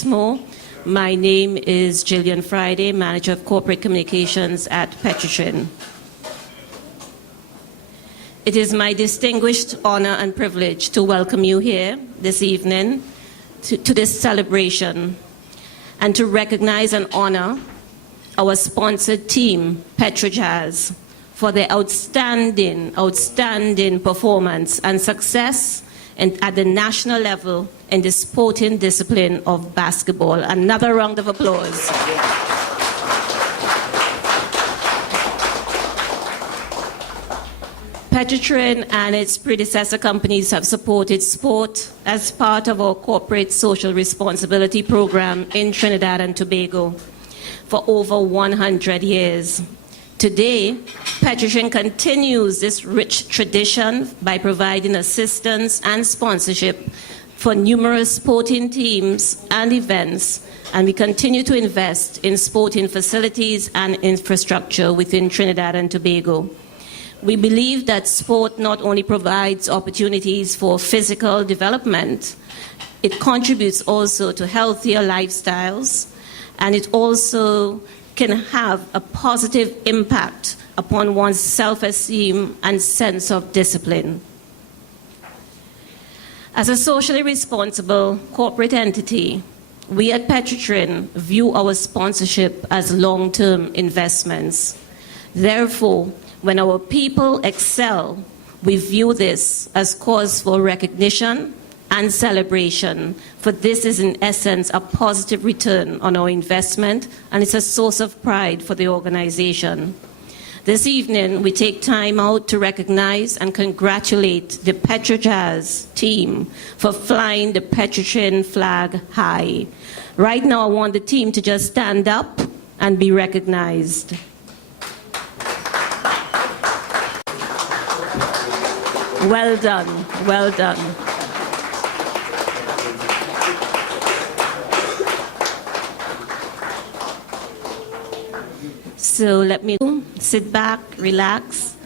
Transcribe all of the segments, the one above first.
once more. My name is Jillian Friday, Manager of Corporate Communications at PetroTrin. It is my distinguished honor and privilege to welcome you here this evening to this celebration and to recognize and honor our sponsored team, PtroJazz, for their outstanding performance and success at the national level in the sporting discipline of basketball. Another round of applause. PetroTrin and its predecessor companies have supported sport as part of our corporate social responsibility program in Trinidad and Tobago for over 100 years. Today, PetroTrin continues this rich tradition by providing assistance and sponsorship for numerous sporting teams and events, and we continue to invest in sporting facilities and infrastructure within Trinidad and Tobago. We believe that sport not only provides opportunities for physical development, it contributes also to healthier lifestyles, and it also can have a positive impact upon one's self-esteem and sense of discipline. As a socially responsible corporate entity, we at PetroTrin view our sponsorship as long-term investments. Therefore, when our people excel, we view this as cause for recognition and celebration, for this is in essence a positive return on our investment, and it's a source of pride for the organization. This evening, we take time out to recognize and congratulate the PtroJazz team for flying the PetroTrin flag high. Right now, I want the team to just stand up and be recognized. Well done, well done. So let me sit back, relax,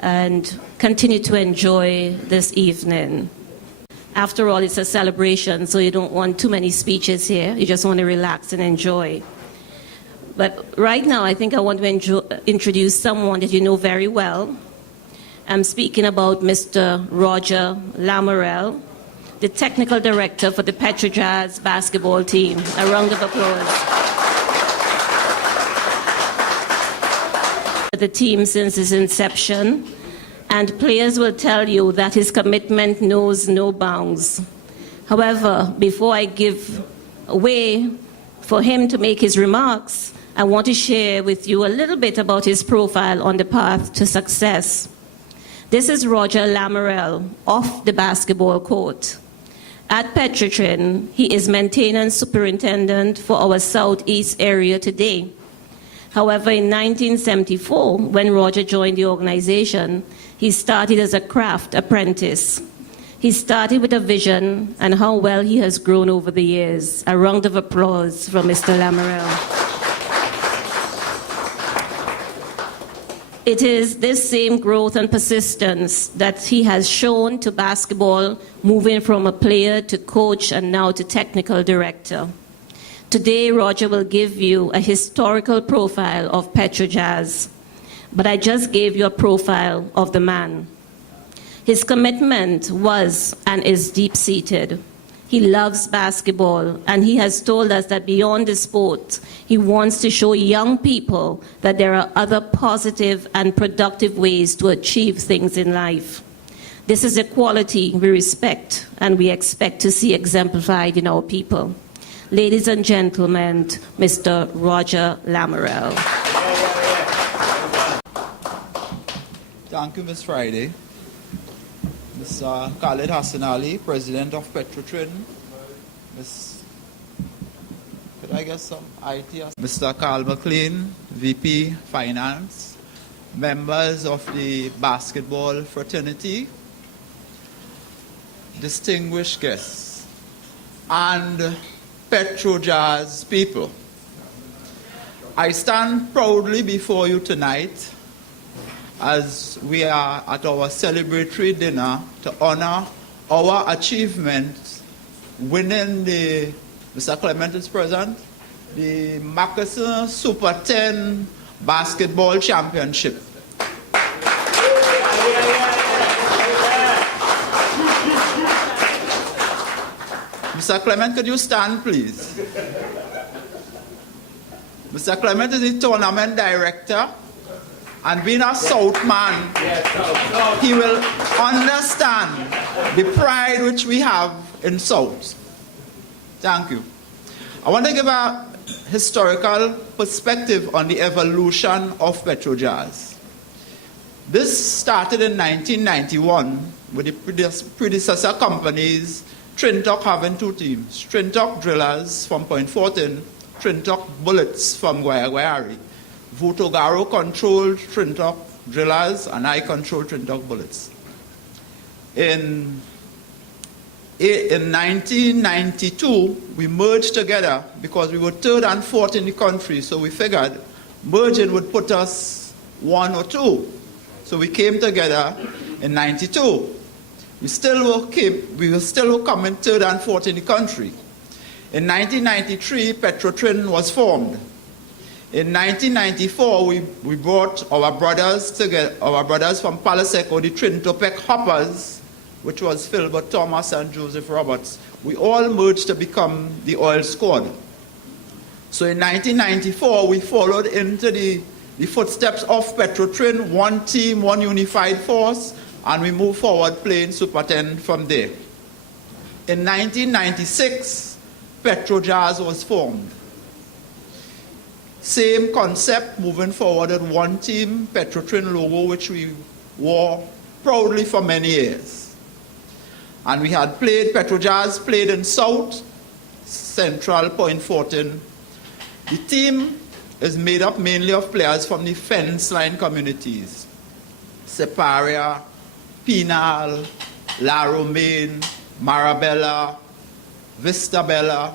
and continue to enjoy this evening. After all, it's a celebration, so you don't want too many speeches here. You just want to relax and enjoy. But right now, I think I want to introduce someone that you know very well. I'm speaking about Mr. Roger Lamarelle, the Technical Director for the PtroJazz basketball team. A round of applause. The team since its inception, and players will tell you that his commitment knows no bounds. However, before I give way for him to make his remarks, I want to share with you a little bit about his profile on the path to success. This is Roger Lamarelle off the basketball court. At PetroTrin, he is maintenance superintendent for our Southeast area today. However, in 1974, when Roger joined the organization, he started as a craft apprentice. He started with a vision, and how well he has grown over the years. A round of applause for Mr. Lamarelle. It is this same growth and persistence that he has shown to basketball, moving from a player to coach and now to technical director. Today, Roger will give you a historical profile of PtroJazz, but I just gave you a profile of the man. His commitment was and is deep-seated. He loves basketball, and he has told us that beyond the sport, he wants to show young people that there are other positive and productive ways to achieve things in life. This is a quality we respect and we expect to see exemplified in our people. Ladies and gentlemen, Mr. Roger Lamarelle. Thank you, Ms. Friday. Mr. Khalid Hassan Ali, President of PetroTrin. Could I get some IT? Mr. Carl McLean, VP Finance. Members of the basketball fraternity. Distinguished guests. And PtroJazz people. I stand proudly before you tonight as we are at our celebratory dinner to honor our achievements winning the Mr. Clement is present, the Mackeson Super 10 Basketball Championship. Mr. Clement, could you stand, please? Mr. Clement is the tournament director, and being a South man, he will understand the pride which we have in South. Thank you. I want to give a historical perspective on the evolution of PtroJazz. This started in 1991 with the predecessor companies, Trinidad having two teams, Trinidad Drillers from Point Fortin, Trinidad Bullets from Guayagüari. Tobago controlled Trinidad Drillers and I controlled Trinidad Bullets. In 1992, we merged together because we were third and fourth in the country, so we figured merging would put us one or two. So we came together in 92. We were still coming third and fourth in the country. In 1993, PetroTrin was formed. In 1994, we brought our brothers together, our brothers from Palaseco, the Trinitopec Hoppers, which was Philbert Thomas and Joseph Roberts. We all merged to become the Oil Squad. So in 1994, we followed into the footsteps of PetroTrin, one team, one unified force, and we moved forward playing Super 10 from there. In 1996, PtroJazz was formed. Same concept, moving forward at one team, PetroTrin logo, which we wore proudly for many years. And we had played, PtroJazz played in South, Central, Point Fortin. The team is made up mainly of players from the fence line communities. Separia, Pinal, La Romaine, Marabella, Vistabella.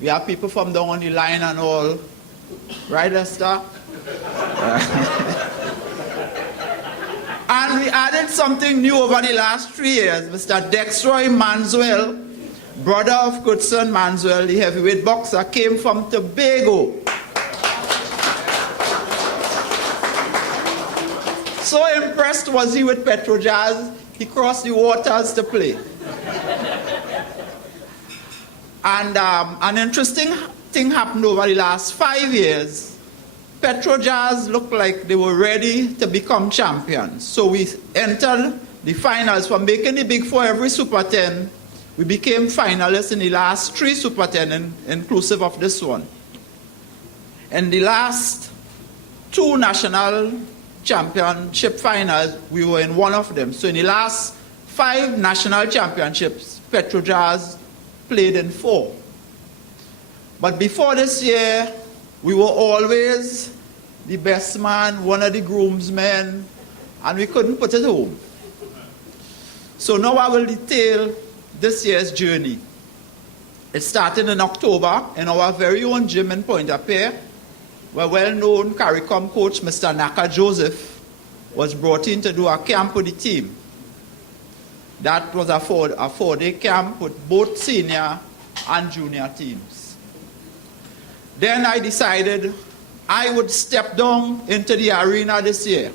We have people from down on the line and all. Right, Esther? And we added something new over the last 3 years. Mr. Dexroy Manswell, brother of Goodson Manswell, the heavyweight boxer, came from Tobago. So impressed was he with PtroJazz, he crossed the waters to play. And an interesting thing happened over the last 5 years. PtroJazz looked like they were ready to become champions. So we entered the finals. From making the Big Four every Super 10, we became finalists in the last 3 Super 10, inclusive of this one. In the last 2 national championship finals, we were in one of them. So in the last 5 national championships, PtroJazz played in 4. But before this year, we were always the best man, one of the groomsmen, and we couldn't put it home. So now I will detail this year's journey. It started in October in our very own gym in Pointe-à-Pierre, where well-known CARICOM coach Mr. Naka Joseph was brought in to do a camp with the team. That was a 4-day camp with both senior and junior teams. Then I decided I would step down into the arena this year.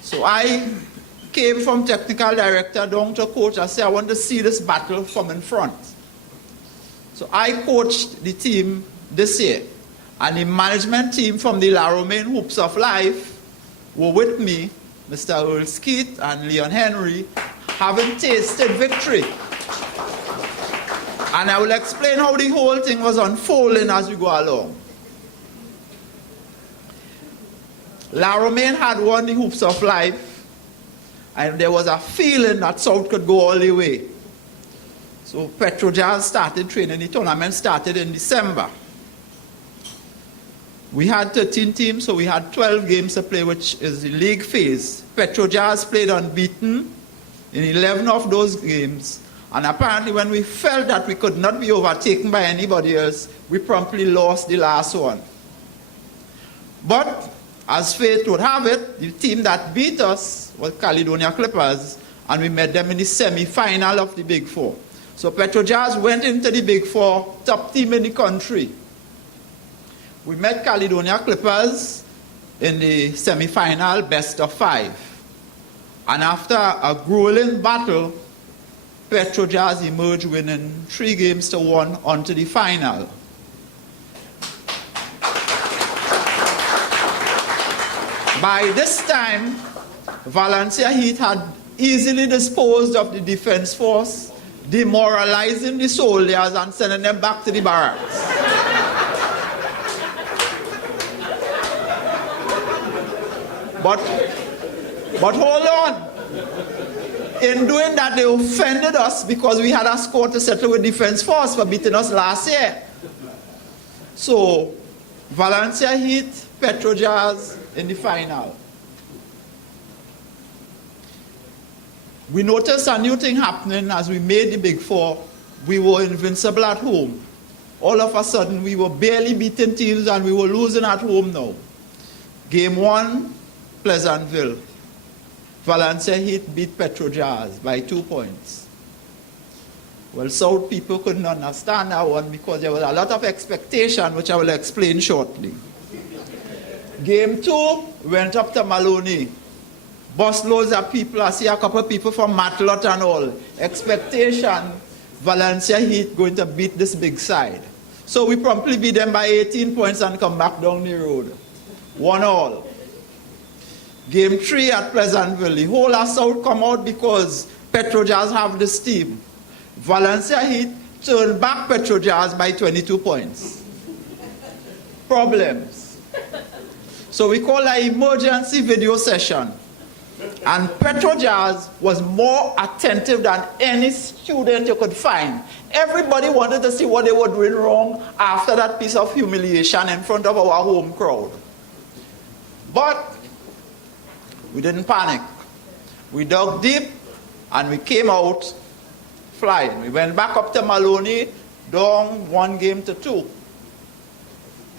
So I came from technical director down to coach. I said, I want to see this battle from in front. So I coached the team this year. And the management team from the La Romaine Hoops of Life were with me, Mr. Earl Skeet and Leon Henry, having tasted victory. And I will explain how the whole thing was unfolding as we go along. La Romaine had won the Hoops of Life, and there was a feeling that South could go all the way. So PtroJazz started training. The tournament started in December. We had 13 teams, so we had 12 games to play, which is the league phase. PtroJazz played unbeaten in 11 of those games. And apparently when we felt that we could not be overtaken by anybody else, we promptly lost the last one. But as fate would have it, the team that beat us was Caledonia Clippers, and we met them in the semi-final of the Big Four. So PtroJazz went into the Big Four, top team in the country. We met Caledonia Clippers in the semi-final, best of 5. And after a grueling battle, PtroJazz emerged winning 3-1 onto the final. By this time, Valencia Heat had easily disposed of the defense force, demoralizing the soldiers and sending them back to the barracks. But hold on. In doing that, they offended us because we had a score to settle with defense force for beating us last year. So, Valencia Heat, PtroJazz in the final. We noticed a new thing happening as we made the Big Four. We were invincible at home. All of a sudden, we were barely beating teams and we were losing at home now. Game 1, Pleasantville. Valencia Heat beat PtroJazz by 2 points. Well, South people couldn't understand that one because there was a lot of expectation, which I will explain shortly. Game 2 went up to Maloney. Busloads of people. I see a couple of people from Matlot and all. Expectation, Valencia Heat going to beat this big side. So we promptly beat them by 18 points and come back down the road. 1-1. Game 3 at Pleasantville. The whole of South come out because PtroJazz have this team. Valencia Heat turned back PtroJazz by 22 points. Problems. So we call an emergency video session. And PtroJazz was more attentive than any student you could find. Everybody wanted to see what they were doing wrong after that piece of humiliation in front of our home crowd. But we didn't panic. We dug deep and we came out flying. We went back up to Maloney, down 1-2.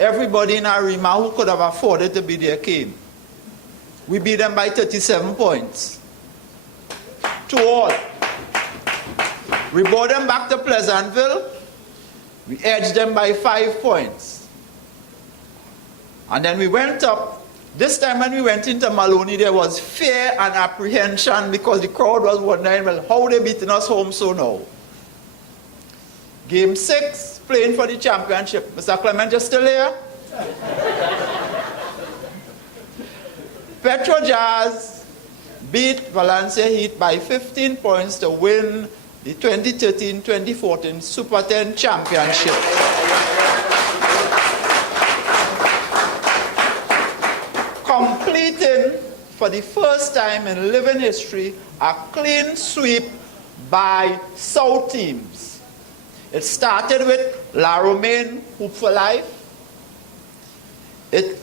Everybody in Arima who could have afforded to be there came. We beat them by 37 points. 2-2. We brought them back to Pleasantville. We edged them by 5 points. And then we went up. This time when we went into Maloney, there was fear and apprehension because the crowd was wondering, well, how they beating us home so now? Game 6, playing for the championship. Mr. Clement, you still here? PtroJazz beat Valencia Heat by 15 points to win the 2013-2014 Super 10 championship. Completing, for the first time in living history, a clean sweep by South teams. It started with La Romaine, Hoop for Life. It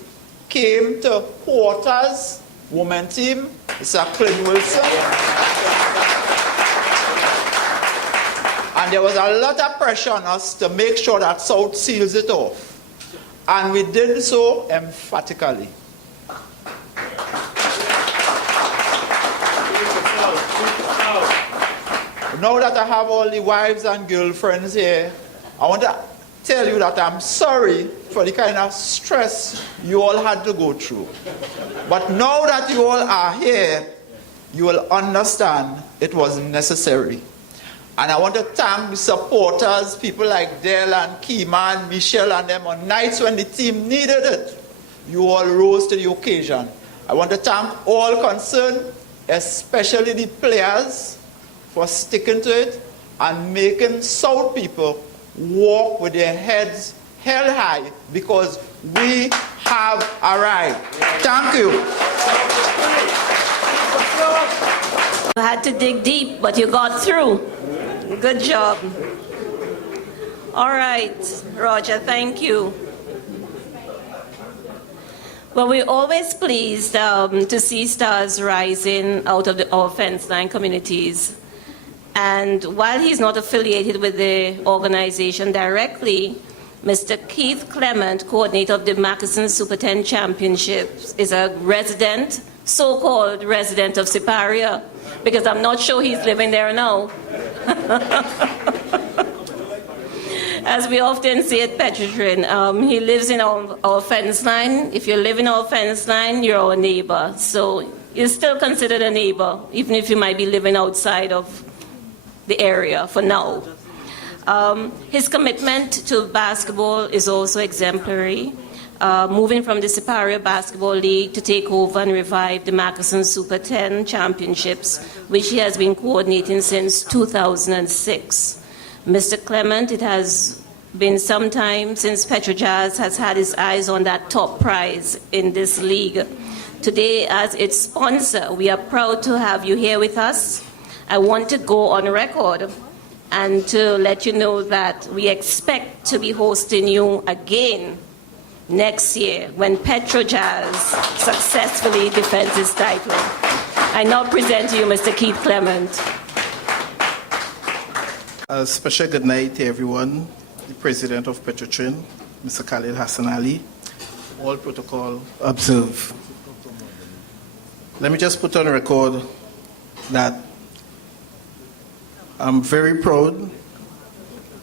came to quarters, women team, Mr. Clint Wilson. And there was a lot of pressure on us to make sure that South seals it off. And we did so emphatically. Now that I have all the wives and girlfriends here, I want to tell you that I'm sorry for the kind of stress you all had to go through. But now that you all are here, you will understand it was necessary. And I want to thank the supporters, people like Dale and Kima and Michelle and them on nights when the team needed it. You all rose to the occasion. I want to thank all concerned, especially the players, for sticking to it and making South people walk with their heads held high because we have arrived. Thank you. You had to dig deep, but you got through. Good job. All right, Roger, thank you. Well, we're always pleased to see stars rising out of our fence line communities. And while he's not affiliated with the organization directly, Mr. Keith Clement, coordinator of the Mackeson Super 10 Championships, is a resident, so-called resident of Siparia, because I'm not sure he's living there now. As we often say at Petrotrin, he lives in our fence line. If you live in our fence line, you're our neighbor. So you're still considered a neighbor, even if you might be living outside of the area for now. His commitment to basketball is also exemplary. Moving from the Superior Basketball League to take over and revive the Mackeson Super 10 Championships, which he has been coordinating since 2006. Mr. Clement, it has been some time since PtroJazz has had his eyes on that top prize in this league. Today, as its sponsor, we are proud to have you here with us. I want to go on record and to let you know that we expect to be hosting you again next year when PtroJazz successfully defends its title. I now present to you Mr. Keith Clement. A special good night to everyone, the President of Petrotrin, Mr. Khalid Hassan Ali. All protocol observed. Let me just put on record that I'm very proud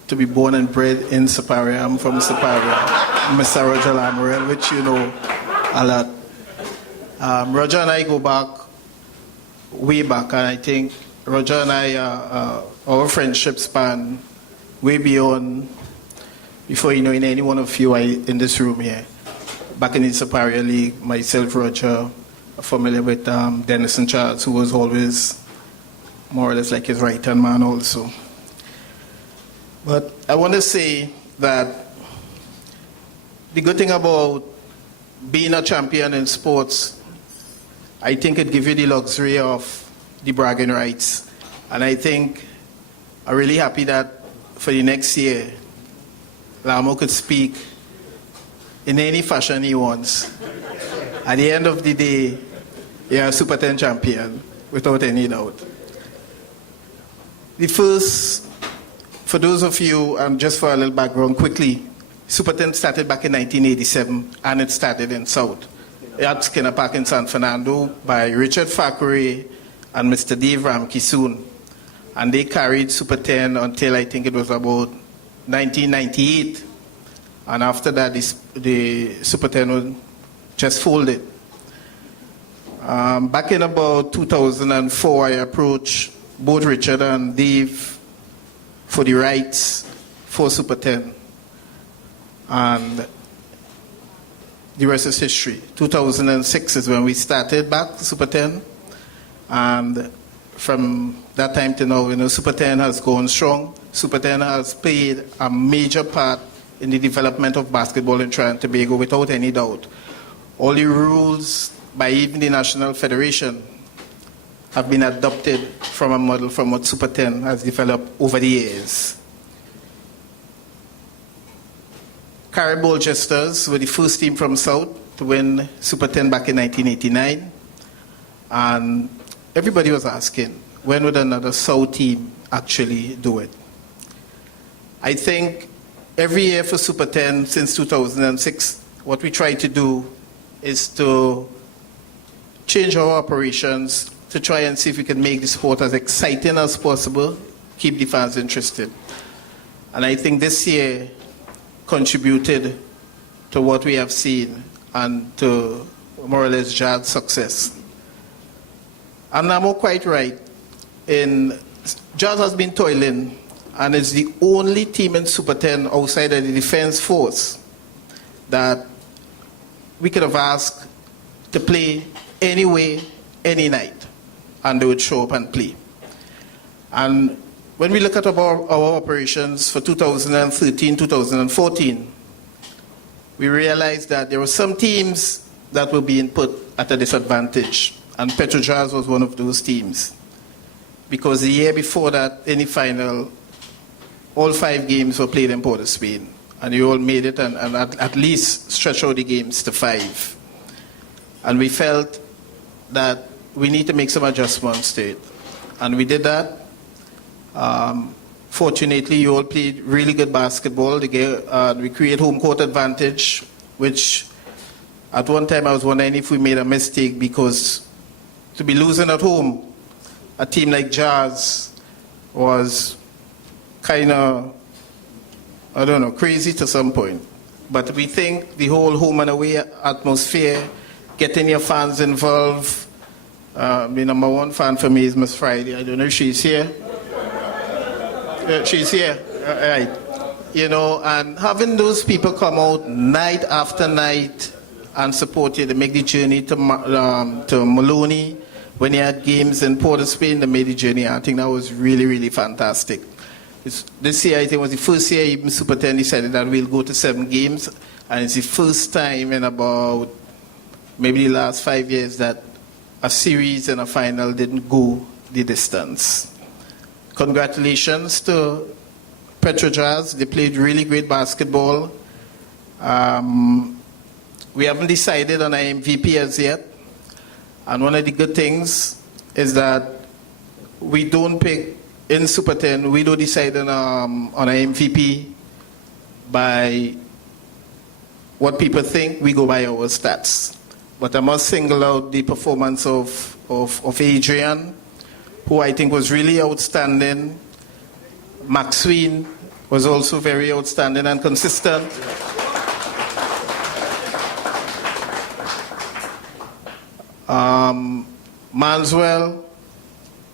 to be born and bred in Superior. I'm from Superior. Mr. Roger Lamoureux, which you know a lot. Roger and I go back, way back, and I think Roger and I, our friendship span way beyond, before you know, in any one of you in this room here. Back in the Superior League, myself, Roger, familiar with Dennis and Charles, who was always more or less like his right-hand man also. But I want to say that the good thing about being a champion in sports, I think it gives you the luxury of the bragging rights. And I think I'm really happy that for the next year, Lamo could speak in any fashion he wants. At the end of the day, you're a Super 10 champion, without any doubt. The first, for those of you, just for a little background quickly, Super 10 started back in 1987, and it started in South. At Skinner Park in San Fernando by Richard Fackery and Mr. Dave Mackeson. And they carried Super 10 until I think it was about 1998. And after that, the Super 10 was just folded. Back in about 2004, I approached both Richard and Dave for the rights for Super 10. And the rest is history. 2006 is when we started back Super 10. And from that time to now, you know, Super 10 has gone strong. Super 10 has played a major part in the development of basketball in Trinidad and Tobago, without any doubt. All the rules by even the National Federation have been adopted from a model from what Super 10 has developed over the years. Caribou Jesters were the first team from South to win Super 10 back in 1989. And everybody was asking, when would another South team actually do it? I think every year for Super 10 since 2006, what we try to do is to change our operations to try and see if we can make the sport as exciting as possible, keep the fans interested. And I think this year contributed to what we have seen and to more or less Jazz's success. And I'm quite right. Jazz has been toiling, and it's the only team in Super 10 outside of the Defense Force that we could have asked to play any way, any night, and they would show up and play. And when we look at our operations for 2013, 2014, we realized that there were some teams that were being put at a disadvantage, and PtroJazz was one of those teams. Because the year before that, in the final, all 5 games were played in Port of Spain, and you all made it and at least stretch out the games to 5. And we felt that we need to make some adjustments to it. And we did that. Fortunately, you all played really good basketball. We create home court advantage, which at one time I was wondering if we made a mistake, because to be losing at home a team like Jazz was kind of, I don't know, crazy to some point. But we think the whole home and away atmosphere, getting your fans involved. The number one fan for me is Miss Friday. I don't know if she's here. She's here, right. You know, and having those people come out night after night and support you, they make the journey to Maloney. When they had games in Port of Spain, they made the journey. I think that was really, really fantastic. This year, I think, was the first year even Super 10 decided that we'll go to 7 games. And it's the first time in about maybe the last 5 years that a series and a final didn't go the distance. Congratulations to PtroJazz. They played really great basketball. We haven't decided on an MVP as yet. And one of the good things is that we don't pick, in Super 10, we don't decide on an MVP by what people think. We go by our stats. But I must single out the performance of Adrian, who I think was really outstanding. Mackeson was also very outstanding and consistent. Manswell,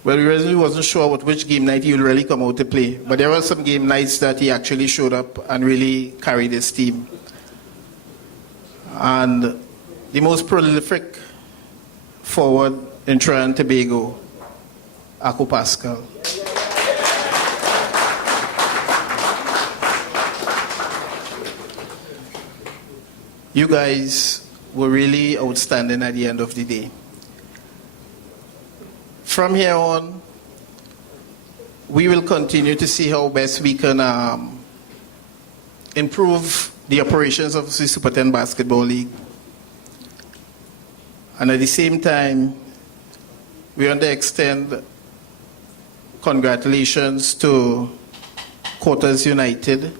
well, we really wasn't sure about which game night he would really come out to play. But there were some game nights that he actually showed up and really carried his team. And the most prolific forward in Trinidad and Tobago, Ako Pascal. You guys were really outstanding at the end of the day. From here on, we will continue to see how best we can improve the operations of the Super 10 Basketball League. And at the same time, we want to extend congratulations to Quarters United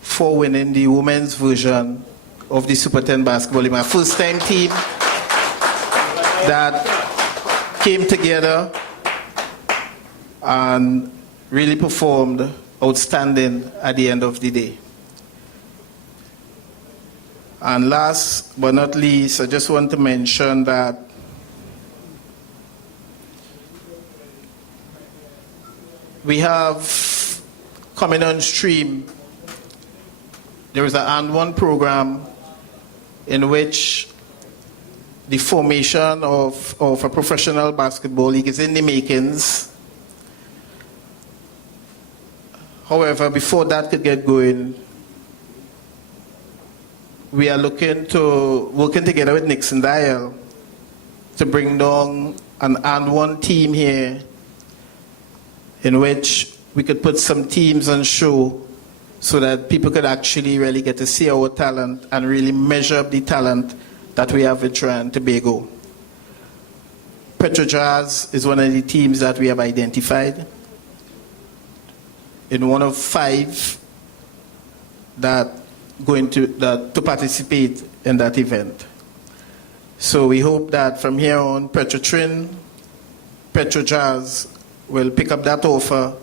for winning the women's version of the Super 10 Basketball League. My first time team that came together and really performed outstanding at the end of the day. And last but not least, I just want to mention that we have coming on stream, there is an And1 program in which the formation of a professional basketball league is in the makings. However, before that could get going, we are working together with Nixon Dial to bring down an And1 team here in which we could put some teams on show so that people could actually really get to see our talent and really measure up the talent that we have in Trinidad and Tobago. PtroJazz is one of the teams that we have identified in one of 5 that to participate in that event. So we hope that from here on, PtroJazz will pick up that offer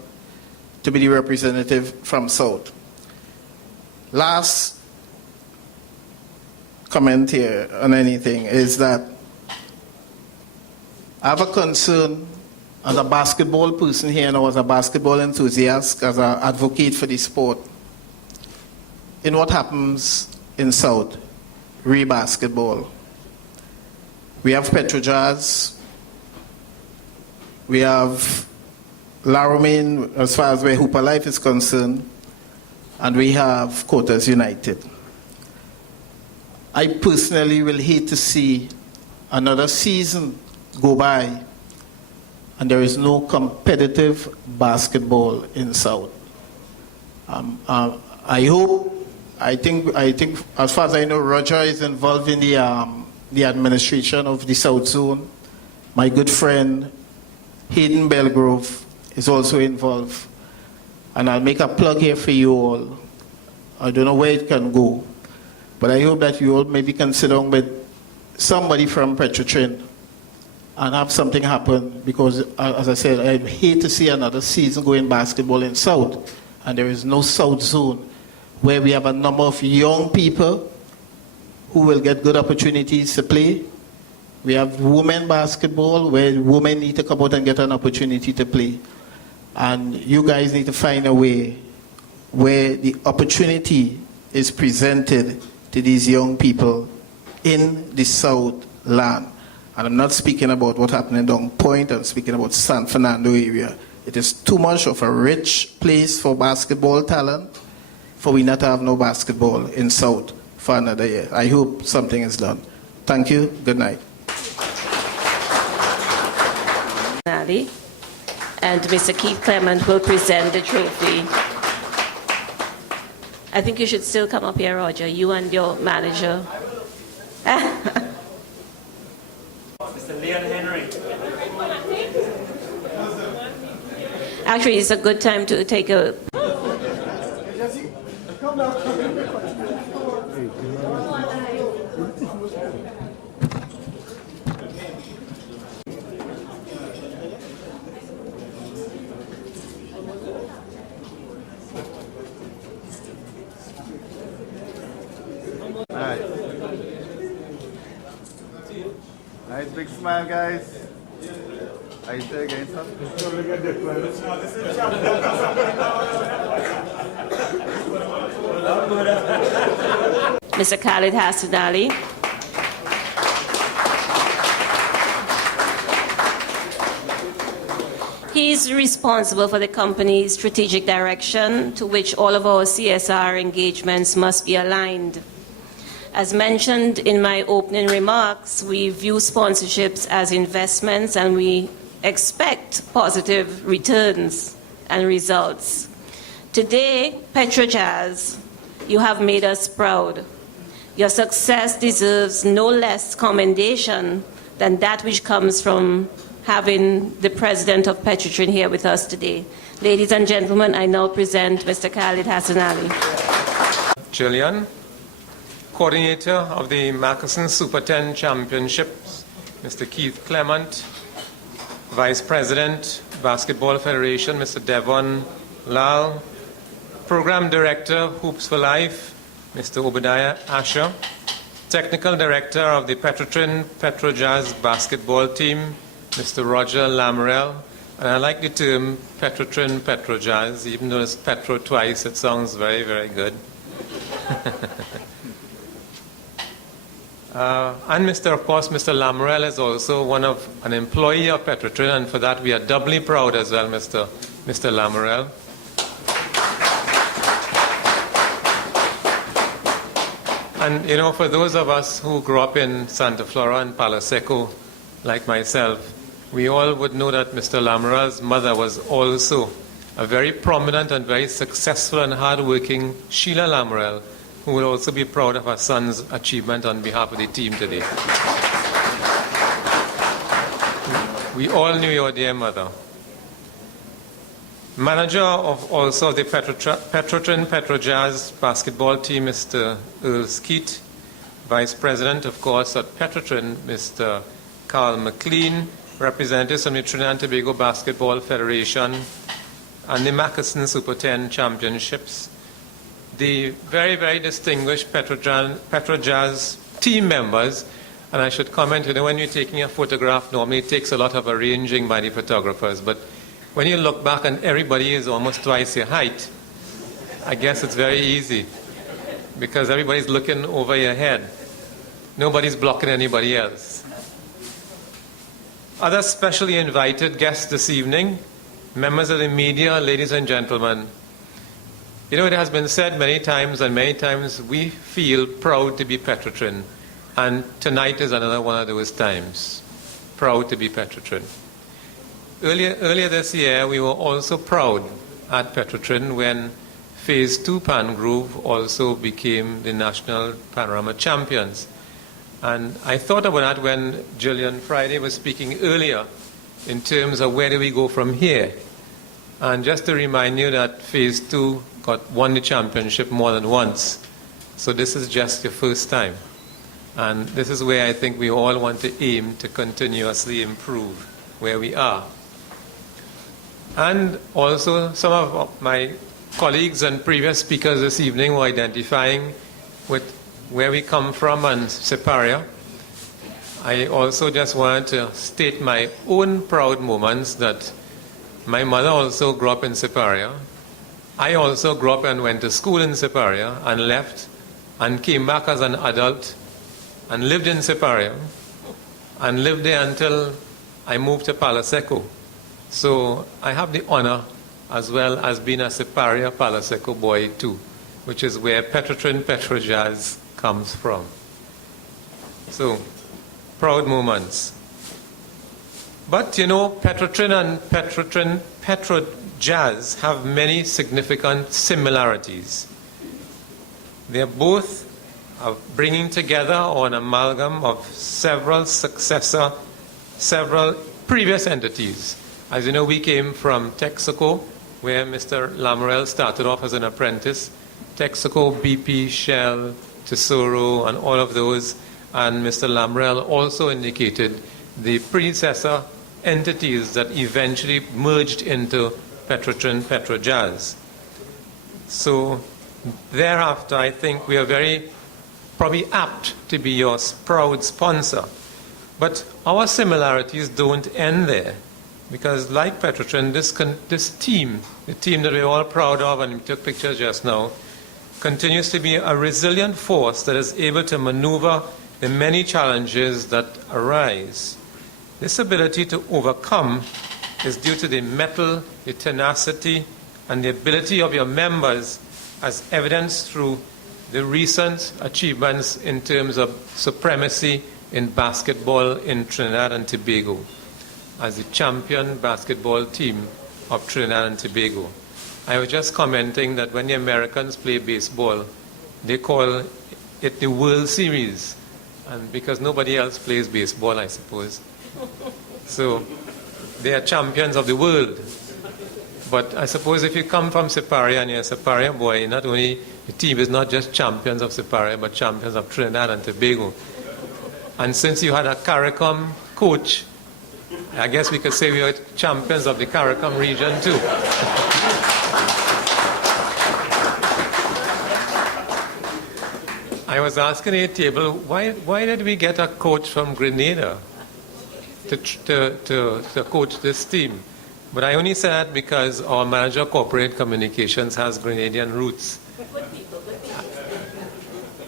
to be the representative from South. Last comment here on anything is that I have a concern as a basketball person here and as a basketball enthusiast, as an advocate for the sport, in what happens in South, basketball. We have PtroJazz, we have La Romaine as far as where Hooper Life is concerned, and we have Quarters United. I personally will hate to see another season go by and there is no competitive basketball in South. I think as far as I know, Roger is involved in the administration of the South Zone. My good friend Hayden Belgrove is also involved. And I'll make a plug here for you all. I don't know where it can go, but I hope that you all maybe consider with somebody from PtroTrin and have something happen, because, as I said, I hate to see another season go in basketball in South, and there is no South zone, where we have a number of young people who will get good opportunities to play. We have women basketball, where women need to come out and get an opportunity to play. And you guys need to find a way where the opportunity is presented to these young people in the South land. And I'm not speaking about what happened in Dong Point, I'm speaking about San Fernando area. It is too much of a rich place for basketball talent for we not to have no basketball in South for another year. I hope something is done. Thank you. Good night. And Mr. Keith Clement will present the trophy. I think you should still come up here, Roger, you and your manager. Mr. Leon Henry. Actually, it's a good time to take a... Nice big smile, guys. Are you still against us? Mr. Khalid Hassan Ali. He's responsible for the company's strategic direction, to which all of our CSR engagements must be aligned. As mentioned in my opening remarks, we view sponsorships as investments, and we expect positive returns and results. Today, PtroJazz, you have made us proud. Your success deserves no less commendation than that which comes from having the president of Petrotrin here with us today. Ladies and gentlemen, I now present Mr. Khalid Hassan Ali. Jillian, coordinator of the Mackeson Super 10 Championships, Mr. Keith Clement, Vice President, Basketball Federation, Mr. Devon Lal, Program Director, Hoops for Life, Mr. Obadiah Asher, Technical Director of the Petrotrin PtroJazz basketball team, Mr. Roger Lamarelle, and I like the term Petrotrin PtroJazz, even though it's Petro twice, it sounds very, very good. And of course, Mr. Lamarelle is also an employee of Petrotrin, and for that we are doubly proud as well, Mr. Lamarelle. And you know, for those of us who grew up in Santa Flora and Palo Seco, like myself, we all would know that Mr. Lamarelle's mother was also a very prominent and very successful and hardworking Sheila Lamarelle, who will also be proud of her son's achievement on behalf of the team today. We all knew your dear mother. Manager of also the Petrotrin PtroJazz basketball team, Mr. Earl Skeet. Vice President, of course, at Petrotrin, Mr. Carl McLean. Representatives from the Trinidad and Tobago Basketball Federation and the Mackeson Super 10 Championships. The very, very distinguished PtroJazz team members, and I should comment, you know, when you're taking a photograph, normally it takes a lot of arranging by the photographers, but when you look back and everybody is almost twice your height, I guess it's very easy, because everybody's looking over your head. Nobody's blocking anybody else. Other specially invited guests this evening, members of the media, ladies and gentlemen. You know, it has been said many times, and many times we feel proud to be Petrotrin. And tonight is another one of those times. Proud to be Petrotrin. Earlier this year, we were also proud at Petrotrin when Phase 2 Pangrove also became the National Panorama Champions. And I thought about that when Jillian Friday was speaking earlier in terms of where do we go from here. And just to remind you that Phase 2 won the championship more than once. So this is just your first time. And this is where I think we all want to aim to continuously improve where we are. And also some of my colleagues and previous speakers this evening were identifying with where we come from and Siparia. I also just want to state my own proud moments that my mother also grew up in Siparia. I also grew up and went to school in Siparia and left and came back as an adult and lived in Siparia and lived there until I moved to Palo Seco. So I have the honor as well as being a Siparia Palo Seco boy too, which is where Petrotrin PtroJazz comes from. So, proud moments. But you know, Petrotrin and PtroJazz have many significant similarities. They are both bringing together or an amalgam of several previous entities. As you know, we came from Texaco, where Mr. Lamarelle started off as an apprentice. Texaco, BP, Shell, Tesoro, and all of those. And Mr. Lamarelle also indicated the predecessor entities that eventually merged into Petrotrin PtroJazz. So thereafter, I think we are very probably apt to be your proud sponsor. But our similarities don't end there. Because like Petrotrin, this team, the team that we're all proud of, and we took pictures just now, continues to be a resilient force that is able to maneuver the many challenges that arise. This ability to overcome is due to the mettle, the tenacity, and the ability of your members, as evidenced through the recent achievements in terms of supremacy in basketball in Trinidad and Tobago, as the champion basketball team of Trinidad and Tobago. I was just commenting that when the Americans play baseball, they call it the World Series, and because nobody else plays baseball, I suppose. So they are champions of the world. But I suppose if you come from Siparia and you're a Siparia boy, not only the team is not just champions of Siparia, but champions of Trinidad and Tobago. And since you had a CARICOM coach, I guess we could say we are champions of the CARICOM region too. I was asking at the table, why did we get a coach from Grenada to coach this team? But I only said that because our manager of corporate communications has Grenadian roots.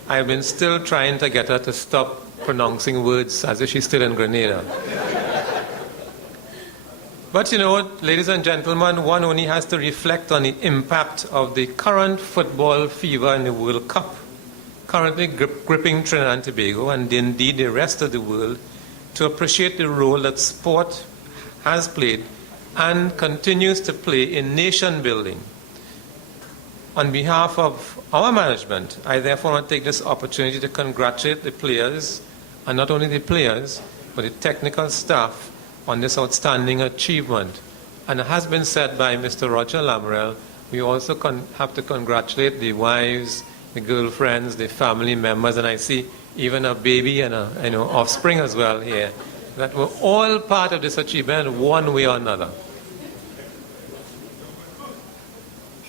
I've been still trying to get her to stop pronouncing words as if she's still in Grenada. But you know, ladies and gentlemen, one only has to reflect on the impact of the current football fever in the World Cup, currently gripping Trinidad and Tobago, and indeed the rest of the world, to appreciate the role that sport has played and continues to play in nation building. On behalf of our management, I therefore want to take this opportunity to congratulate the players, and not only the players, but the technical staff on this outstanding achievement. And it has been said by Mr. Roger Lamarelle, we also have to congratulate the wives, the girlfriends, the family members, and I see even a baby and offspring as well here, that were all part of this achievement one way or another.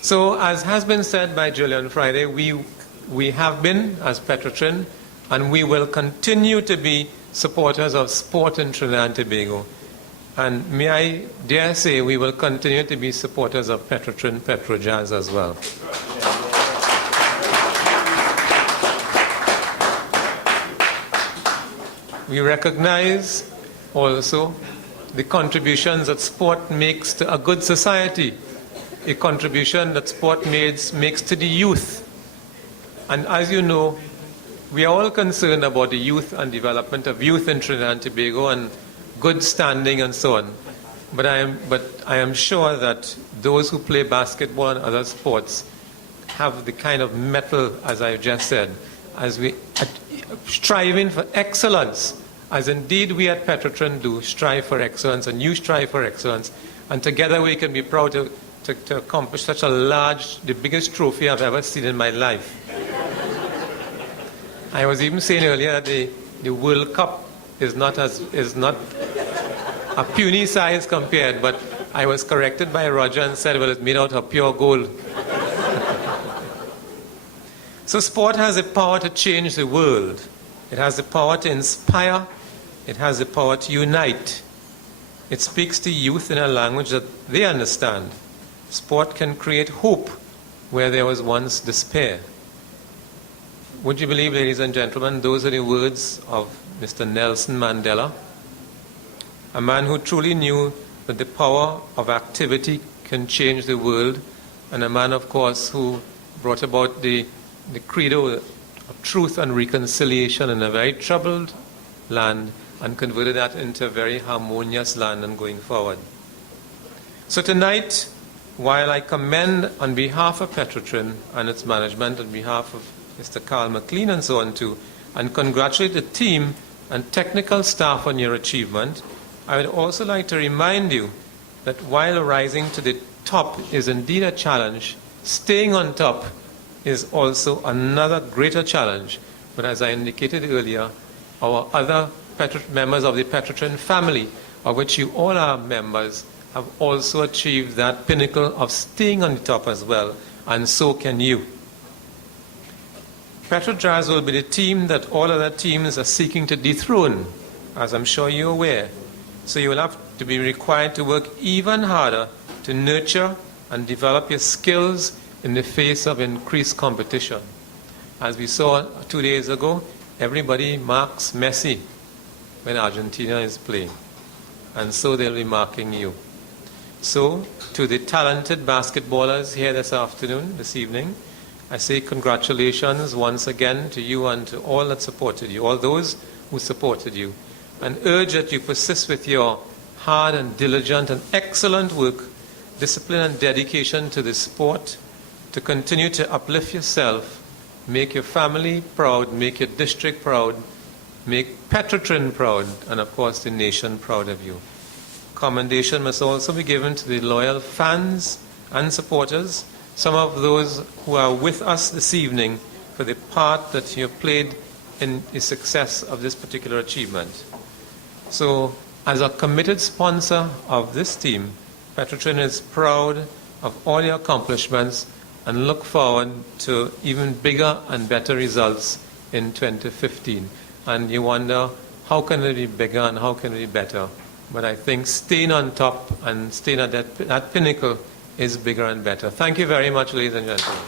So, as has been said by Julian Friday, we have been, as Petrotrin, and we will continue to be supporters of sport in Trinidad and Tobago. And may I dare say we will continue to be supporters of Petrotrin PtroJazz as well. We recognize also the contributions that sport makes to a good society, a contribution that sport makes to the youth. And as you know, we are all concerned about the youth and development of youth in Trinidad and Tobago and good standing and so on. But I am sure that those who play basketball and other sports have the kind of mettle, as I just said, as we striving for excellence, as indeed we at Petrotrin do strive for excellence, and you strive for excellence, and together we can be proud to accomplish such a large, the biggest trophy I've ever seen in my life. I was even saying earlier that the World Cup is not a puny size compared, but I was corrected by Roger and said, well, it's made out of pure gold. So sport has the power to change the world. It has the power to inspire. It has the power to unite. It speaks to youth in a language that they understand. Sport can create hope where there was once despair. Would you believe, ladies and gentlemen, those are the words of Mr. Nelson Mandela, a man who truly knew that the power of activity can change the world, and a man, of course, who brought about the credo of truth and reconciliation in a very troubled land and converted that into a very harmonious land and going forward. So tonight, while I commend on behalf of Petrotrin and its management, on behalf of Mr. Carl McLean and so on too, and congratulate the team and technical staff on your achievement, I would also like to remind you that while rising to the top is indeed a challenge, staying on top is also another greater challenge. But as I indicated earlier, our other members of the Petrotrin family, of which you all are members, have also achieved that pinnacle of staying on the top as well, and so can you. PtroJazz will be the team that all other teams are seeking to dethrone, as I'm sure you're aware. So you will have to be required to work even harder to nurture and develop your skills in the face of increased competition. As we saw 2 days ago, everybody marks Messi when Argentina is playing, and so they'll be marking you. So, to the talented basketballers here this evening, I say congratulations once again to you and to all that supported you, all those who supported you, and urge that you persist with your hard and diligent and excellent work, discipline and dedication to the sport, to continue to uplift yourself, make your family proud, make your district proud, make Petrotrin proud, and of course the nation proud of you. Commendation must also be given to the loyal fans and supporters, some of those who are with us this evening, for the part that you have played in the success of this particular achievement. So, as a committed sponsor of this team, Petrotrin is proud of all your accomplishments and look forward to even bigger and better results in 2015. And you wonder, how can it be bigger and how can it be better? But I think staying on top and staying at that pinnacle is bigger and better. Thank you very much, ladies and gentlemen.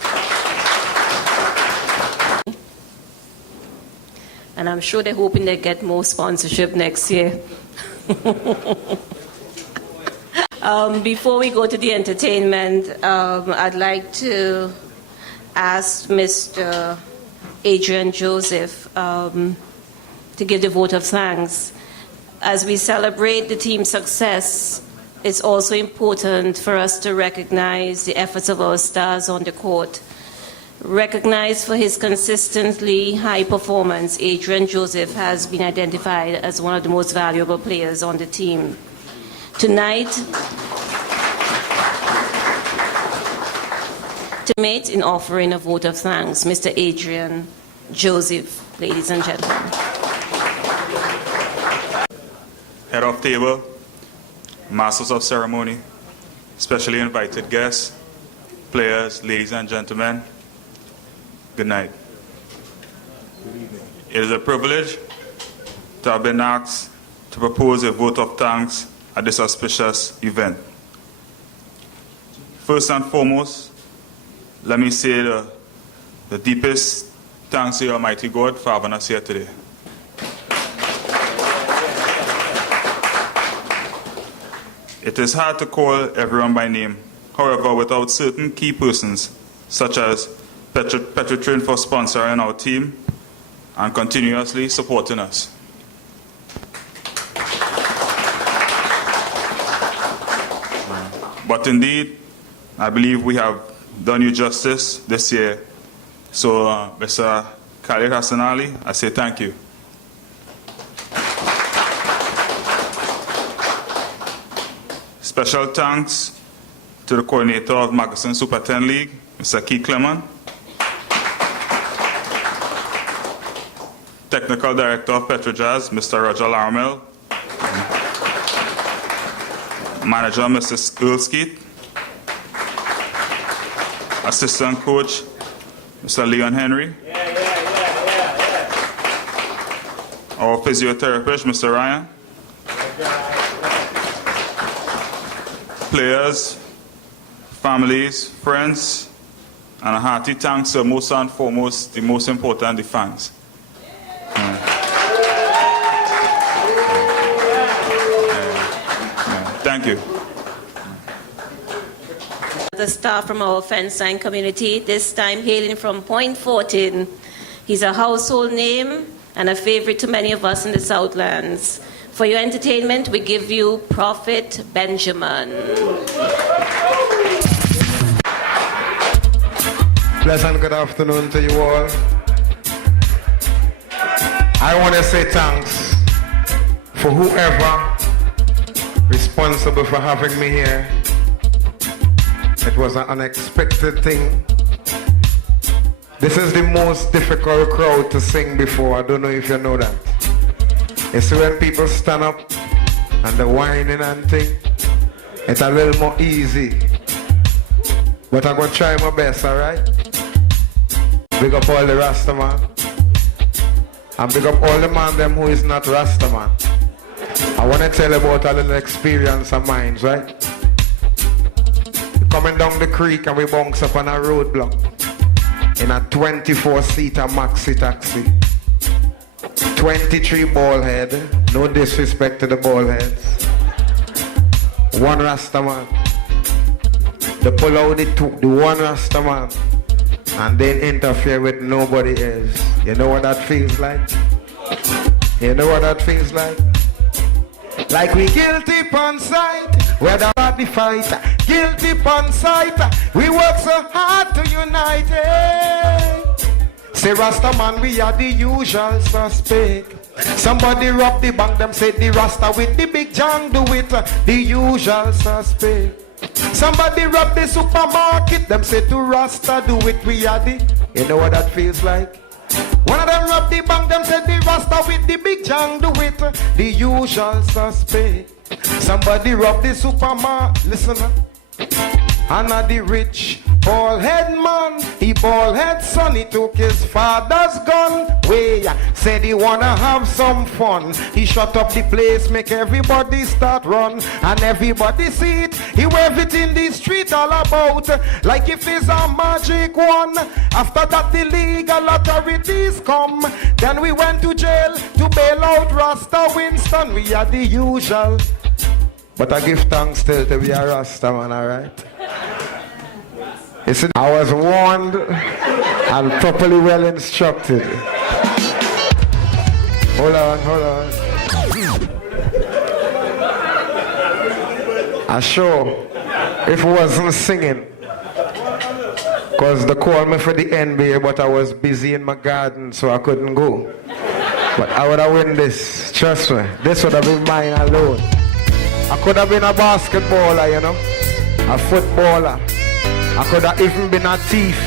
And I'm sure they're hoping they get more sponsorship next year. Before we go to the entertainment, I'd like to ask Mr. Adrian Joseph to give the vote of thanks. As we celebrate the team's success, it's also important for us to recognize the efforts of our stars on the court. Recognized for his consistently high performance, Adrian Joseph has been identified as one of the most valuable players on the team. Tonight, to meet in offering a vote of thanks, Mr. Adrian Joseph, ladies and gentlemen. Head of table, masters of ceremony, specially invited guests, players, ladies and gentlemen, good night. It is a privilege to have been asked to propose a vote of thanks at this auspicious event. First and foremost, let me say the deepest thanks to Almighty God for having us here today. It is hard to call everyone by name. However, without certain key persons, such as Petrotrin for sponsoring our team and continuously supporting us. But indeed, I believe we have done you justice this year. So, Mr. Khalid Hassan Ali, I say thank you. Special thanks to the coordinator of Mackeson Super 10 League, Mr. Keith Clement. Technical Director of PetroJazz, Mr. Roger Laramel. Manager, Mrs. Earl Skeet. Assistant Coach, Mr. Leon Henry. Our physiotherapist, Mr. Ryan. Players, families, friends, and a hearty thanks to most and foremost, the most important, the fans. Thank you. The staff from our Fensign community, this time hailing from Point 14. He's a household name and a favorite to many of us in the Southlands. For your entertainment, we give you Prophet Benjamin. Pleasant good afternoon to you all. I want to say thanks for whoever responsible for having me here. It was an unexpected thing. This is the most difficult crowd to sing before. I don't know if you know that. It's when people stand up and the whining and thing, it's a little more easy. But I'm going to try my best, alright? Big up all the Rasta man. And big up all the man them who is not Rasta man. I want to tell you about a little experience of mine, right? Coming down the creek and we bounce up on a roadblock in a 24-seater maxi taxi. 23 ball head, no disrespect to the ball heads. One Rasta man. They pull out the one Rasta man and then interfere with nobody else. You know what that feels like? You know what that feels like? Like we guilty on sight, whether at the fight, guilty on sight. We work so hard to unite. Say Rasta man, we are the usual suspect. Somebody rob the bank, them say the Rasta with the big jang do it. The usual suspect. Somebody rob the supermarket, them say to Rasta do it. We are the, you know what that feels like? One of them rob the bank, them said the Rasta with the big jang do it. The usual suspect. Somebody rob the supermarket, listen up. And the rich bald head man, he bald head son, he took his father's gun. Way, said he wanna have some fun. He shut up the place, make everybody start run. And everybody see it, he wave it in the street all about. Like if it's a magic one. After that the legal authorities come. Then we went to jail to bail out Rasta Winston. We are the usual. But I give thanks still to be a Rasta man, alright? You see, I was warned and properly well instructed. Hold on. I sure if I wasn't singing, because they called me for the NBA, but I was busy in my garden, so I couldn't go. But I would have won this, trust me. This would have been mine alone. I could have been a basketballer, you know, a footballer. I could have even been a thief.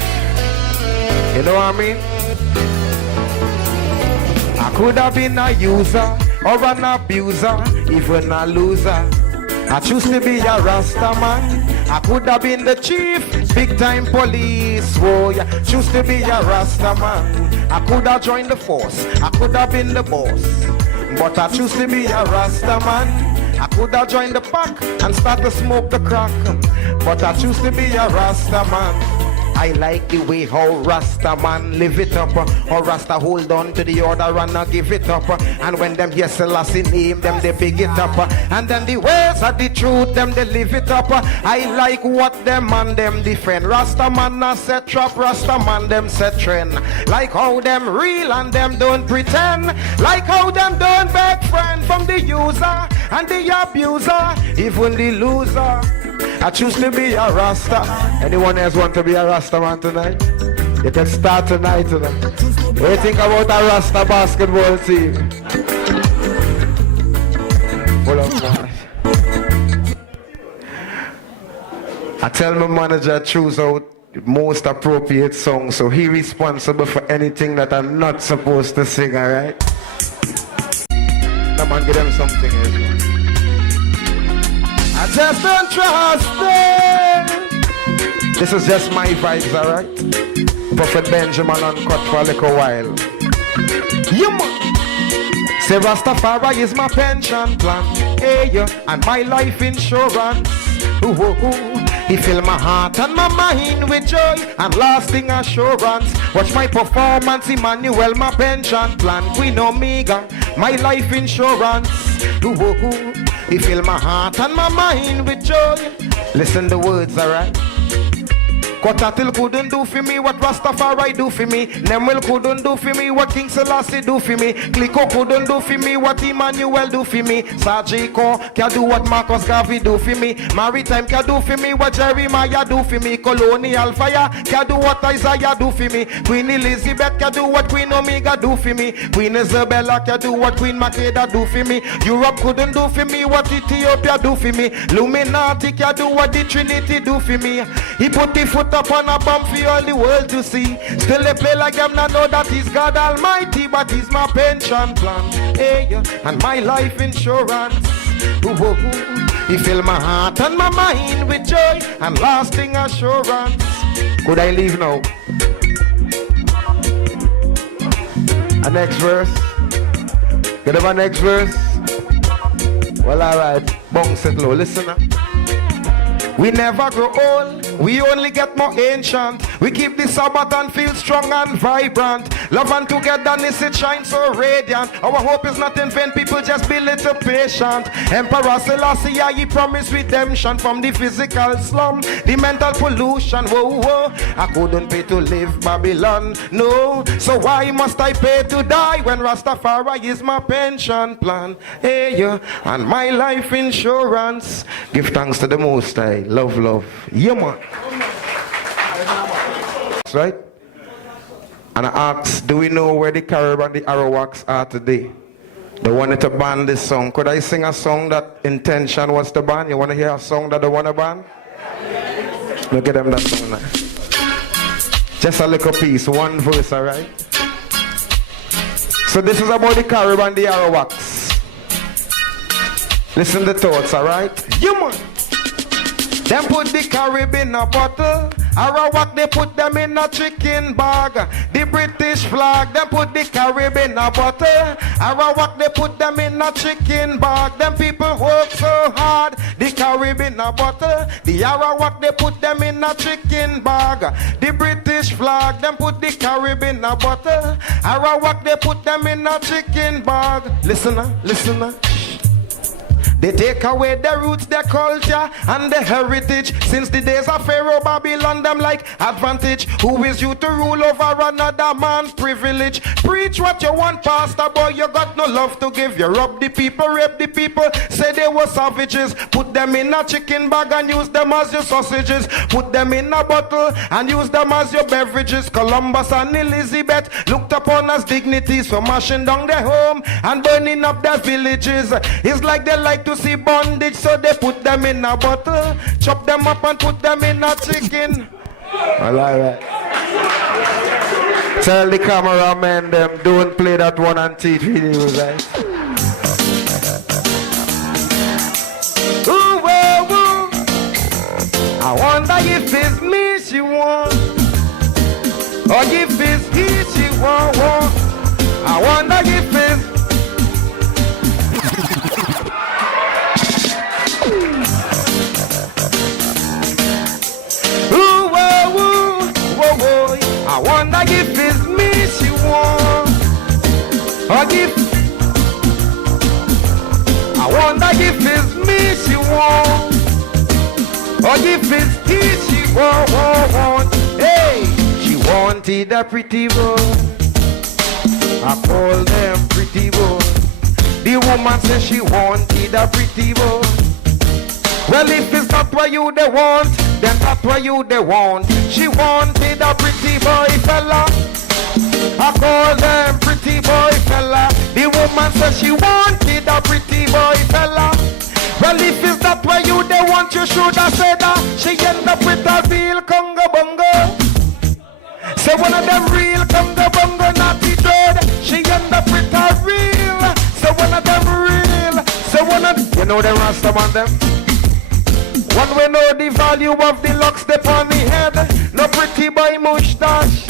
You know what I mean? I could have been a user or an abuser, even a loser. I choose to be a Rasta man. I could have been the chief, big time police. Whoa, yeah. Choose to be a Rasta man. I could have joined the force. I could have been the boss. But I choose to be a Rasta man. I could have joined the pack and start to smoke the crack. But I choose to be a Rasta man. I like the way how Rasta man live it up. How Rasta hold on to the order and not give it up. And when them hear Selassie name, them they big it up. And then the ways of the truth, them they live it up. I like what them and them defend. Rasta man not set trap, Rasta man them set trend. Like how them real and them don't pretend. Like how them don't beg friend from the user and the abuser, even the loser. I choose to be a Rasta. Anyone else want to be a Rasta man tonight? You can start tonight. What do you think about a Rasta basketball team? Full of man. I tell my manager choose out most appropriate song, so he responsible for anything that I'm not supposed to sing, alright? Come on, give them something here. I just don't trust them. This is just my vibes, alright? Prophet Benjamin uncut for a little while. You say Rastafari is my pension plan, hey, yeah, and my life insurance. Ooh, ooh, ooh. He fill my heart and my mind with joy and lasting assurance. Watch my performance, Emmanuel, my pension plan. Queen Omega, my life insurance. Ooh, ooh, ooh. He fill my heart and my mind with joy. Listen the words, alright? Kotatil couldn't do for me what Rastafari do for me. Nemwel couldn't do for me what King Selassie do for me. Kliko couldn't do for me what Emmanuel do for me. Sajiko can do what Marcus Garvey do for me. Maritime can do for me what Jeremiah do for me. Colonial Fire can do what Isaiah do for me. Queen Elizabeth can do what Queen Omega do for me. Queen Isabella can do what Queen Mackeson do for me. Europe couldn't do for me what Ethiopia do for me. Illuminati can do what the Trinity do for me. He put the foot up on a bomb for all the world to see. Still they play like them not know that he's God Almighty, but he's my pension plan, hey, and my life insurance. Ooh, ooh, ooh. He fill my heart and my mind with joy and lasting assurance. Could I leave now? A next verse? Get up a next verse? Well, alright, bounce it low, listen up. We never grow old, we only get more ancient. We keep the Sabbath and feel strong and vibrant. Love and togetherness, it shines so radiant. Our hope is not in vain, people just be little patient. Emperor Selassie, he promised redemption from the physical slum, the mental pollution. Whoa, whoa, I couldn't pay to live Babylon, no. So why must I pay to die when Rastafari is my pension plan? Hey, yeah, and my life insurance. Give thanks to the Most High. Love, love. Yeah, man. That's right. And I asked, do we know where the Carib and the Arawaks are today? They wanted to ban this song. Could I sing a song that intention was to ban? You want to hear a song that they want to ban? Look at them, that song now. Just a little piece, one verse, alright? So this is about the Carib and the Arawaks. Listen to the thoughts, alright? You man. Them put the Carib in a bottle. Arawak, they put them in a chicken bag. The British flag, them put the Carib in a bottle. Arawak, they put them in a chicken bag. Them people work so hard. The Carib in a bottle. The Arawak, they put them in a chicken bag. The British flag, them put the Carib in a bottle. Arawak, they put them in a chicken bag. Listen, listen. They take away their roots, their culture, and their heritage. Since the days of Pharaoh, Babylon, them like advantage. Who is you to rule over another man's privilege? Preach what you want, pastor boy, you got no love to give. You rob the people, rape the people, say they were savages. Put them in a chicken bag and use them as your sausages. Put them in a bottle and use them as your beverages. Columbus and Elizabeth looked upon as dignities for mashing down their home and burning up their villages. It's like they like to see bondage, so they put them in a bottle, chop them up and put them in a chicken. Well, alright. Tell the cameraman them don't play that one on TV news, right? Ooh, whoa, whoa. I wonder if it's me she want, or if it's he she want. I wonder if it's I wonder if it's me she want, or if I wonder if it's me she want, or if it's he she want. Hey, she wanted a pretty boy. I call them pretty boy. The woman says she wanted a pretty boy. Well, if it's not what you they want, then that's what you they want. She wanted a pretty boy fella. I call them pretty boy fella. The woman says she wanted a pretty boy fella. Well, if it's not what you they want, you should have said that. She end up with a real Congo bongo. So one of them real conga bongo naughty dread. She end up with a real. So one of them real. So one of you know the Rasta man them. One we know the value of the locks they on the head. No pretty boy mustache.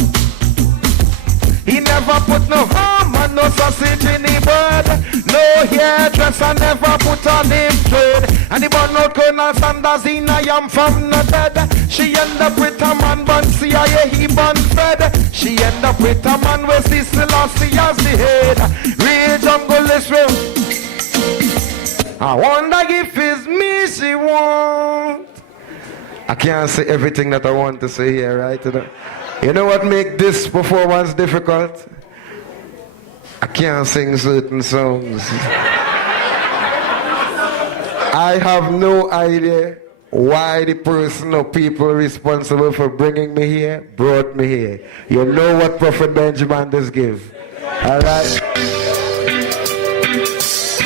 He never put no ham and no sausage in the bread. No hairdresser never put on him trade. And the bun out Colonel Sanders in I am from the dead. She end up with a man bun CIA he bun fed. She end up with a man with Selassie as the head. Real jungle is real. I wonder if it's me she want. I can't say everything that I want to say here, right? You know what make this performance difficult? I can't sing certain songs. I have no idea why the person or people responsible for bringing me here brought me here. You know what Prophet Benjamin does give. Alright?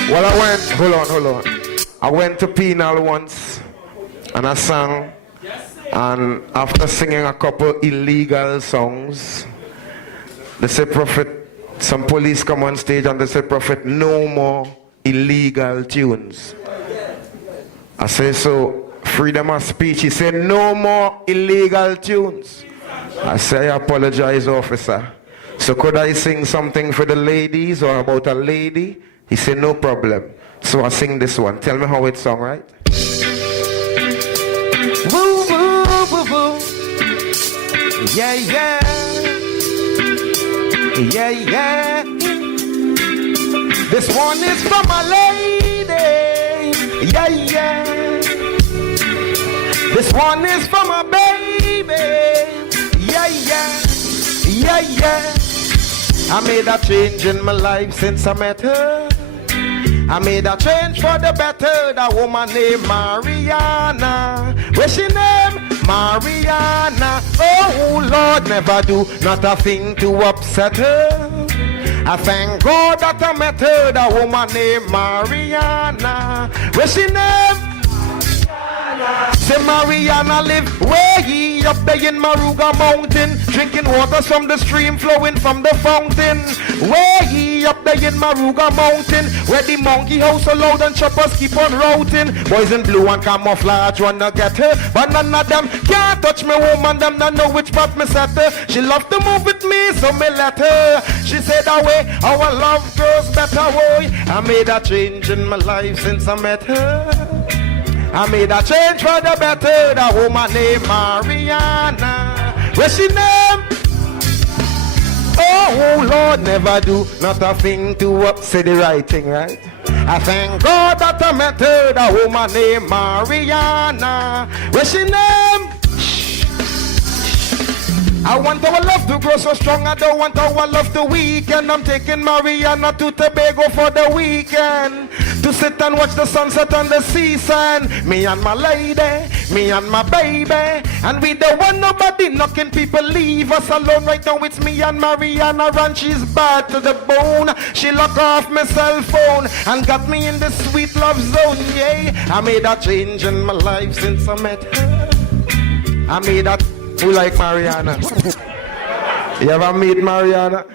Well, hold on. I went to Penal once and I sang. And after singing a couple illegal songs, they say, Prophet, some police come on stage and they say, Prophet, no more illegal tunes. I say, so freedom of speech. He said, no more illegal tunes. I say, I apologize, officer. So could I sing something for the ladies or about a lady? He said, no problem. So I sing this one. Tell me how it's sung, right? Woo, woo, woo, woo. Yeah, yeah. Yeah, yeah. This one is for my lady. Yeah, yeah. This one is for my baby. Yeah, yeah. Yeah, yeah. I made a change in my life since I met her. I made a change for the better. That woman named Mariana. What's she name? Mariana. Oh Lord, never do not a thing to upset her. I thank God that I met her. That woman named Mariana. What's she name? Say Mariana live way up there in Maruga Mountain, drinking water from the stream flowing from the fountain. Way up there in Maruga Mountain, where the monkey house so loud and choppers keep on routing. Boys in blue and camouflage wanna get her, but none of them can't touch me woman. Them don't know which part me set her. She love to move with me, so me let her. She said that way our love grows better way. I made a change in my life since I met her. I made a change for the better. The woman named Mariana. What's she name? Oh Lord, never do not a thing to say the right thing, right? I thank God that I met her. The woman named Mariana. What's she name? I want our love to grow so strong. I don't want our love to weaken. I'm taking Mariana to Tobago for the weekend, to sit and watch the sunset on the sea sand. Me and my lady, me and my baby, and we don't want nobody knocking. People leave us alone. Right now it's me and Mariana, and she's bad to the bone. She locked off my cell phone and got me in the sweet love zone. Yeah, I made a change in my life since I met her. I made a who like Mariana? You ever meet Mariana?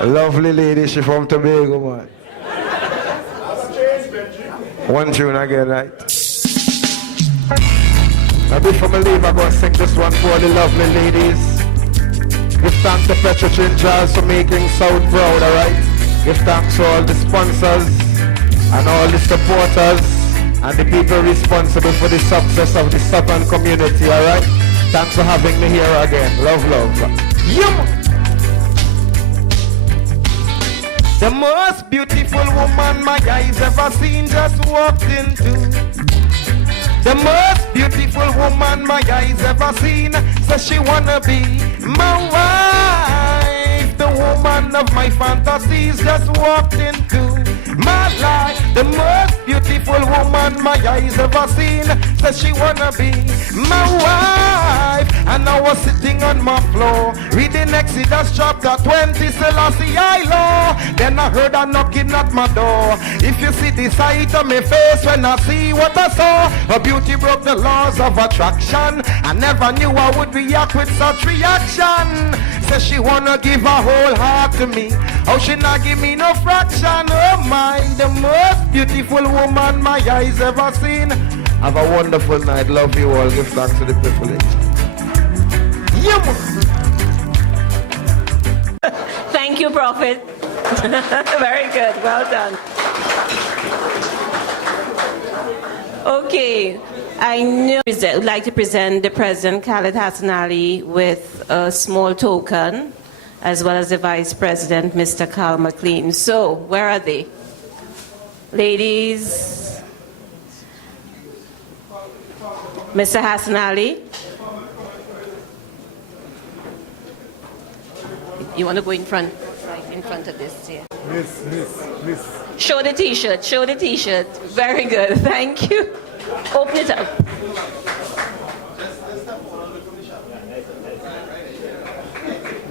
A lovely lady, she from Tobago, man. One tune again, right? Now before I leave, I'm going to sing this one for the lovely ladies. Give thanks to PtroJazz for making South proud, alright? Give thanks to all the sponsors and all the supporters and the people responsible for the success of the Southern community, alright? Thanks for having me here again. Love, love. The most beautiful woman my eyes ever seen just walked into. The most beautiful woman my eyes ever seen says she wanna be my wife. The woman of my fantasies just walked into my life. The most beautiful woman my eyes ever seen says she wanna be my wife. life, and I was sitting on my floor, reading Exodus chapter 20, Selassie I law. Then I heard a knocking at my door. If you see the sight of my face when I see what I saw, her beauty broke the laws of attraction. I never knew I would react with such reaction. Says she wanna give her whole heart to me. Oh, she not give me no fraction. Oh my, the most beautiful woman my eyes ever seen. Have a wonderful night. Love you all. Give thanks to the privilege. Yeah. Thank you, Prophet. Very good. Well done. Okay. I would like to present the President, Khaled Hassan Ali, with a small token, as well as the Vice President, Mr. Carl McLean. So, where are they? Ladies. Mr. Hassan Ali. You want to go in front? Right in front of this here. Miss. Show the T-shirt. Show the T-shirt. Very good. Thank you. Open it up.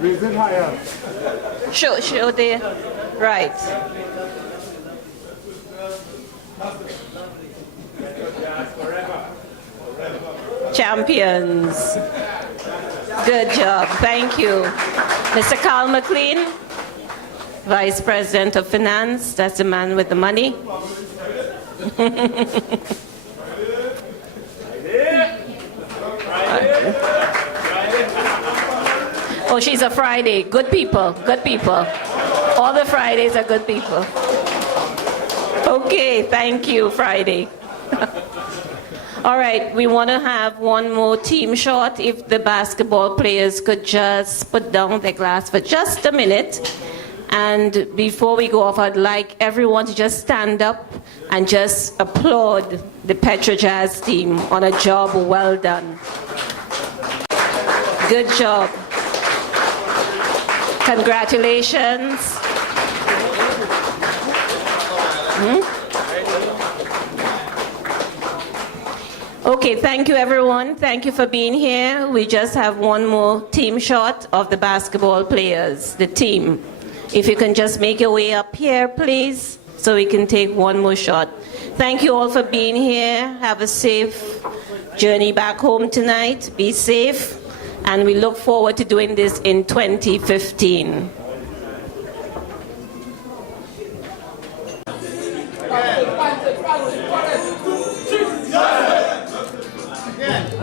Reason higher. Show there. Right. Champions. Good job. Thank you. Mr. Carl McLean, Vice President of Finance. That's the man with the money. Oh, she's a Friday. Good people. Good people. All the Fridays are good people. Okay, thank you, Friday. All right, we want to have one more team shot. If the basketball players could just put down their glass for just a minute. And before we go off, I'd like everyone to just stand up and just applaud the PtroJazz team on a job well done. Good job. Congratulations. Okay, thank you everyone. Thank you for being here. We just have one more team shot of the basketball players, the team. If you can just make your way up here, please, so we can take one more shot. Thank you all for being here. Have a safe journey back home tonight. Be safe. And we look forward to doing this in 2015. Again.